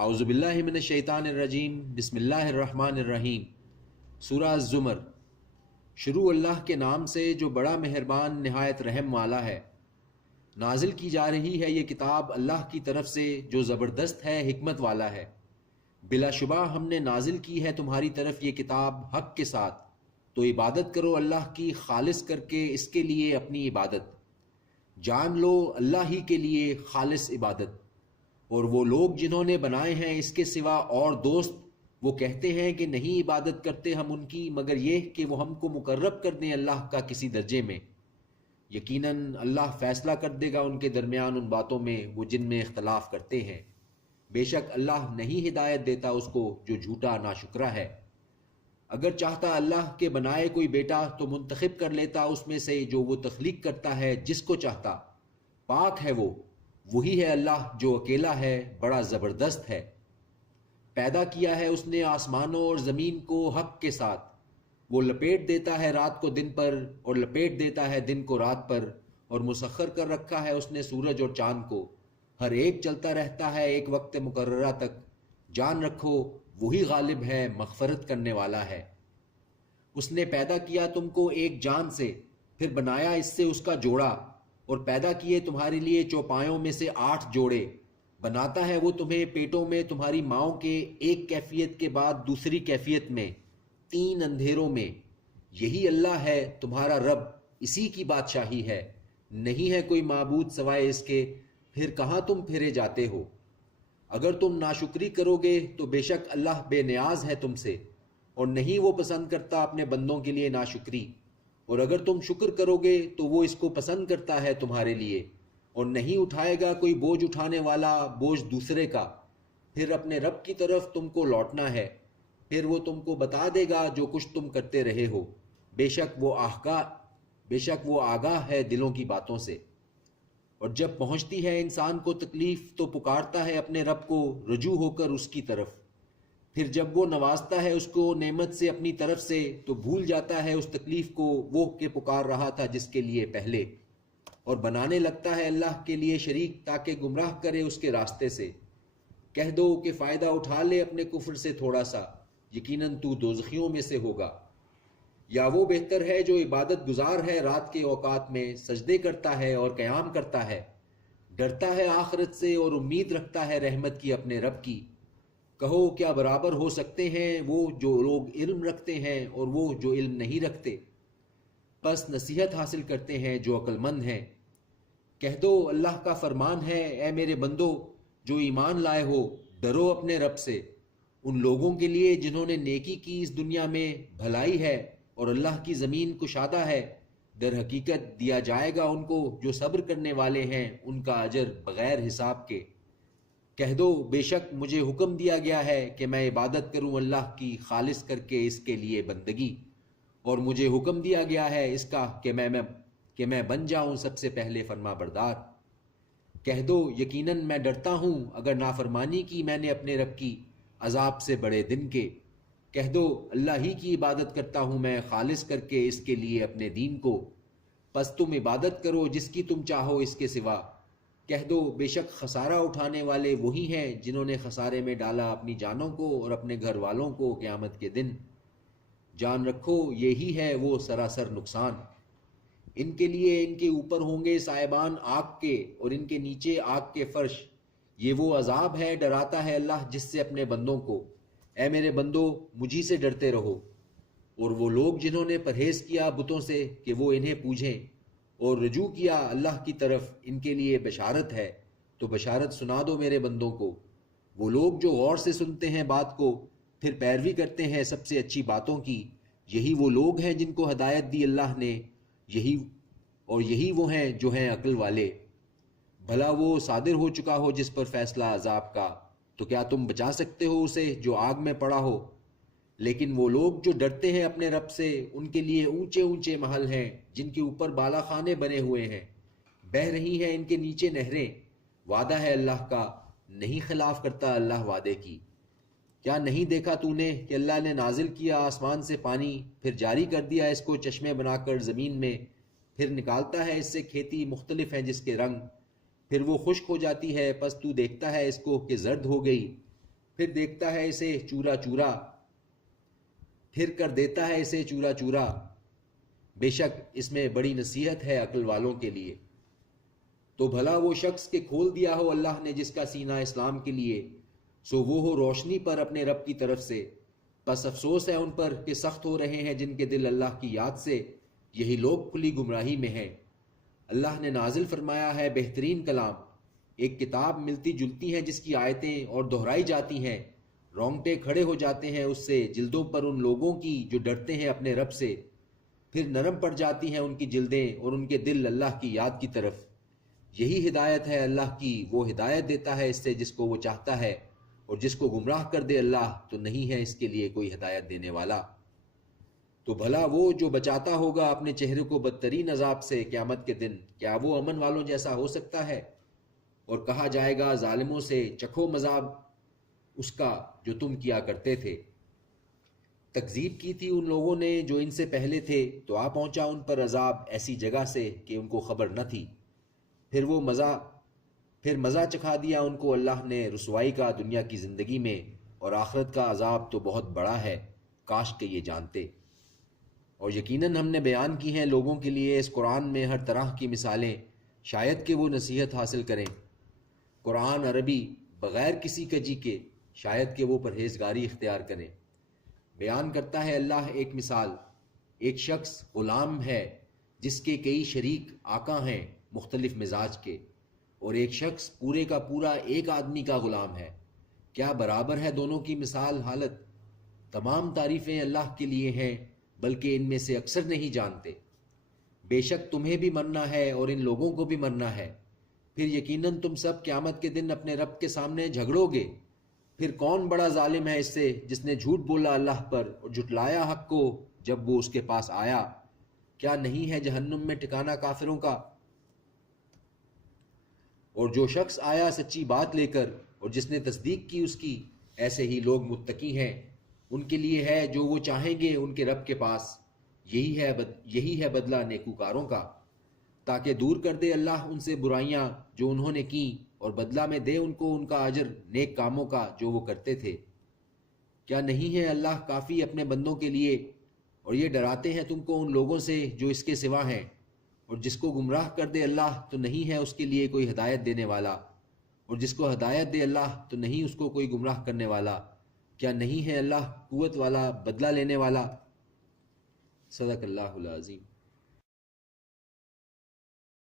اعوذ باللہ من الشیطان الرجیم، بسم اللہ الرحمن الرحیم۔ سورہ الزمر۔ شروع اللہ کے نام سے جو بڑا مہربان نہایت رحم والا ہے۔ نازل کی جا رہی ہے یہ کتاب اللہ کی طرف سے جو زبردست ہے، حکمت والا ہے۔ بلا شبہ ہم نے نازل کی ہے تمہاری طرف یہ کتاب حق کے ساتھ، تو عبادت کرو اللہ کی خالص کر کے اس کے لیے اپنی عبادت۔ جان لو اللہ ہی کے لیے خالص عبادت۔ اور وہ لوگ جنہوں نے بنائے ہیں اس کے سوا اور دوست، وہ کہتے ہیں کہ نہیں عبادت کرتے ہم ان کی مگر یہ کہ وہ ہم کو مقرب کر دیں اللہ کا کسی درجے میں۔ یقیناً اللہ فیصلہ کر دے گا ان کے درمیان ان باتوں میں وہ جن میں اختلاف کرتے ہیں۔ بے شک اللہ نہیں ہدایت دیتا اس کو جو جھوٹا ناشکرا ہے۔ اگر چاہتا اللہ کے بنائے کوئی بیٹا تو منتخب کر لیتا اس میں سے جو وہ تخلیق کرتا ہے جس کو چاہتا۔ پاک ہے وہ، وہی ہے اللہ جو اکیلا ہے، بڑا زبردست ہے۔ پیدا کیا ہے اس نے آسمانوں اور زمین کو حق کے ساتھ۔ وہ لپیٹ دیتا ہے رات کو دن پر اور لپیٹ دیتا ہے دن کو رات پر، اور مسخر کر رکھا ہے اس نے سورج اور چاند کو۔ ہر ایک چلتا رہتا ہے ایک وقت مقررہ تک۔ جان رکھو وہی غالب ہے، مغفرت کرنے والا ہے۔ اس نے پیدا کیا تم کو ایک جان سے، پھر بنایا اس سے اس کا جوڑا، اور پیدا کیے تمہارے لیے چوپایوں میں سے 8 جوڑے۔ بناتا ہے وہ تمہیں پیٹوں میں تمہاری ماؤں کے ایک کیفیت کے بعد دوسری کیفیت میں، 3 اندھیروں میں۔ یہی اللہ ہے تمہارا رب، اسی کی بادشاہی ہے، نہیں ہے کوئی معبود سوائے اس کے، پھر کہاں تم پھرے جاتے ہو؟ اگر تم ناشکری کرو گے تو بے شک اللہ بے نیاز ہے تم سے، اور نہیں وہ پسند کرتا اپنے بندوں کے لیے ناشکری۔ اور اگر تم شکر کرو گے تو وہ اس کو پسند کرتا ہے تمہارے لیے۔ اور نہیں اٹھائے گا کوئی بوجھ اٹھانے والا بوجھ دوسرے کا، پھر اپنے رب کی طرف تم کو لوٹنا ہے، پھر وہ تم کو بتا دے گا جو کچھ تم کرتے رہے ہو۔ بے شک وہ آگاہ ہے دلوں کی باتوں سے۔ اور جب پہنچتی ہے انسان کو تکلیف تو پکارتا ہے اپنے رب کو رجوع ہو کر اس کی طرف۔ پھر جب وہ نوازتا ہے اس کو نعمت سے اپنی طرف سے تو بھول جاتا ہے اس تکلیف کو وہ کہ پکار رہا تھا جس کے لیے پہلے، اور بنانے لگتا ہے اللہ کے لیے شریک تاکہ گمراہ کرے اس کے راستے سے۔ کہہ دو کہ فائدہ اٹھا لے اپنے کفر سے تھوڑا سا، یقیناً تو دوزخیوں میں سے ہوگا۔ یا وہ بہتر ہے جو عبادت گزار ہے رات کے اوقات میں، سجدے کرتا ہے اور قیام کرتا ہے، ڈرتا ہے آخرت سے اور امید رکھتا ہے رحمت کی اپنے رب کی۔ کہو کیا برابر ہو سکتے ہیں وہ جو لوگ علم رکھتے ہیں اور وہ جو علم نہیں رکھتے؟ پس نصیحت حاصل کرتے ہیں جو عقل مند ہیں۔ کہہ دو اللہ کا فرمان ہے، اے میرے بندو جو ایمان لائے ہو، ڈرو اپنے رب سے۔ ان لوگوں کے لیے جنہوں نے نیکی کی اس دنیا میں بھلائی ہے، اور اللہ کی زمین کشادہ ہے۔ در حقیقت دیا جائے گا ان کو جو صبر کرنے والے ہیں ان کا اجر بغیر حساب کے۔ کہہ دو بے شک مجھے حکم دیا گیا ہے کہ میں عبادت کروں اللہ کی خالص کر کے اس کے لیے بندگی، اور مجھے حکم دیا گیا ہے اس کا کہ میں بن جاؤں سب سے پہلے فرما بردار۔ کہہ دو یقیناً میں ڈرتا ہوں اگر نافرمانی کی میں نے اپنے رب کی، عذاب سے بڑے دن کے۔ کہہ دو اللہ ہی کی عبادت کرتا ہوں میں خالص کر کے اس کے لیے اپنے دین کو، پس تم عبادت کرو جس کی تم چاہو اس کے سوا۔ کہہ دو بے شک خسارہ اٹھانے والے وہی ہیں جنہوں نے خسارے میں ڈالا اپنی جانوں کو اور اپنے گھر والوں کو قیامت کے دن۔ جان رکھو یہی ہے وہ سراسر نقصان۔ ان کے لیے ان کے اوپر ہوں گے سائبان آگ کے، اور ان کے نیچے آگ کے فرش۔ یہ وہ عذاب ہے ڈراتا ہے اللہ جس سے اپنے بندوں کو۔ اے میرے بندو مجھی سے ڈرتے رہو۔ اور وہ لوگ جنہوں نے پرہیز کیا بتوں سے کہ وہ انہیں پوجیں اور رجوع کیا اللہ کی طرف، ان کے لیے بشارت ہے، تو بشارت سنا دو میرے بندوں کو۔ وہ لوگ جو غور سے سنتے ہیں بات کو پھر پیروی کرتے ہیں سب سے اچھی باتوں کی، یہی وہ لوگ ہیں جن کو ہدایت دی اللہ نے، یہی وہ ہیں جو ہیں عقل والے۔ بھلا وہ صادر ہو چکا ہو جس پر فیصلہ عذاب کا، تو کیا تم بچا سکتے ہو اسے جو آگ میں پڑا ہو؟ لیکن وہ لوگ جو ڈرتے ہیں اپنے رب سے ان کے لیے اونچے اونچے محل ہیں جن کے اوپر بالا خانے بنے ہوئے ہیں، بہہ رہی ہیں ان کے نیچے نہریں۔ وعدہ ہے اللہ کا، نہیں خلاف کرتا اللہ وعدے کی۔ کیا نہیں دیکھا تو نے کہ اللہ نے نازل کیا آسمان سے پانی، پھر جاری کر دیا اس کو چشمے بنا کر زمین میں، پھر نکالتا ہے اس سے کھیتی مختلف ہیں جس کے رنگ، پھر وہ خشک ہو جاتی ہے، پس تو دیکھتا ہے اس کو کہ زرد ہو گئی، پھر دیکھتا ہے اسے چورا چورا، پھر کر دیتا ہے اسے چورا چورا، بے شک اس میں بڑی نصیحت ہے عقل والوں کے لیے۔ تو بھلا وہ شخص کہ کھول دیا ہو اللہ نے جس کا سینہ اسلام کے لیے، سو وہ ہو روشنی پر اپنے رب کی طرف سے، بس افسوس ہے ان پر کہ سخت ہو رہے ہیں جن کے دل اللہ کی یاد سے، یہی لوگ کھلی گمراہی میں ہیں۔ اللہ نے نازل فرمایا ہے بہترین کلام، ایک کتاب ملتی جلتی ہے جس کی آیتیں اور دہرائی جاتی ہیں، رونگٹے کھڑے ہو جاتے ہیں اس سے جلدوں پر ان لوگوں کی جو ڈرتے ہیں اپنے رب سے، پھر نرم پڑ جاتی ہیں ان کی جلدیں اور ان کے دل اللہ کی یاد کی طرف۔ یہی ہدایت ہے اللہ کی، وہ ہدایت دیتا ہے اس سے جس کو وہ چاہتا ہے، اور جس کو گمراہ کر دے اللہ تو نہیں ہے اس کے لیے کوئی ہدایت دینے والا۔ تو بھلا وہ جو بچاتا ہوگا اپنے چہرے کو بدترین عذاب سے قیامت کے دن، کیا وہ امن والوں جیسا ہو سکتا ہے؟ اور کہا جائے گا ظالموں سے چکھو مذاب اس کا جو تم کیا کرتے تھے۔ تکذیب کی تھی ان لوگوں نے جو ان سے پہلے تھے، تو آ پہنچا ان پر عذاب ایسی جگہ سے کہ ان کو خبر نہ تھی۔ پھر مزہ چکھا دیا ان کو اللہ نے رسوائی کا دنیا کی زندگی میں، اور آخرت کا عذاب تو بہت بڑا ہے، کاش کہ یہ جانتے۔ اور یقیناً ہم نے بیان کی ہیں لوگوں کے لیے اس قرآن میں ہر طرح کی مثالیں، شاید کہ وہ نصیحت حاصل کریں۔ قرآن عربی بغیر کسی کجی کے، شاید کہ وہ پرہیزگاری اختیار کریں۔ بیان کرتا ہے اللہ ایک مثال، ایک شخص غلام ہے جس کے کئی شریک آقا ہیں مختلف مزاج کے، اور ایک شخص پورے کا پورا ایک آدمی کا غلام ہے، کیا برابر ہے دونوں کی مثال حالت؟ تمام تعریفیں اللہ کے لیے ہیں، بلکہ ان میں سے اکثر نہیں جانتے۔ بے شک تمہیں بھی مرنا ہے اور ان لوگوں کو بھی مرنا ہے، پھر یقیناً تم سب قیامت کے دن اپنے رب کے سامنے جھگڑو گے۔ پھر کون بڑا ظالم ہے اس سے جس نے جھوٹ بولا اللہ پر اور جھٹلایا حق کو جب وہ اس کے پاس آیا؟ کیا نہیں ہے جہنم میں ٹھکانہ کافروں کا؟ اور جو شخص آیا سچی بات لے کر اور جس نے تصدیق کی اس کی، ایسے ہی لوگ متقی ہیں، ان کے لیے ہے جو وہ چاہیں گے ان کے رب کے پاس، یہی ہے بدلہ نیکوکاروں کا، تاکہ دور کر دے اللہ ان سے برائیاں جو انہوں نے کی، اور بدلہ میں دے ان کو ان کا اجر نیک کاموں کا جو وہ کرتے تھے۔ کیا نہیں ہے اللہ کافی اپنے بندوں کے لیے؟ اور یہ ڈراتے ہیں تم کو ان لوگوں سے جو اس کے سوا ہیں، اور جس کو گمراہ کر دے اللہ تو نہیں ہے اس کے لیے کوئی ہدایت دینے والا، اور جس کو ہدایت دے اللہ تو نہیں اس کو کوئی گمراہ کرنے والا۔ کیا نہیں ہے اللہ قوت والا، بدلہ لینے والا؟ صدق اللہ العظیم۔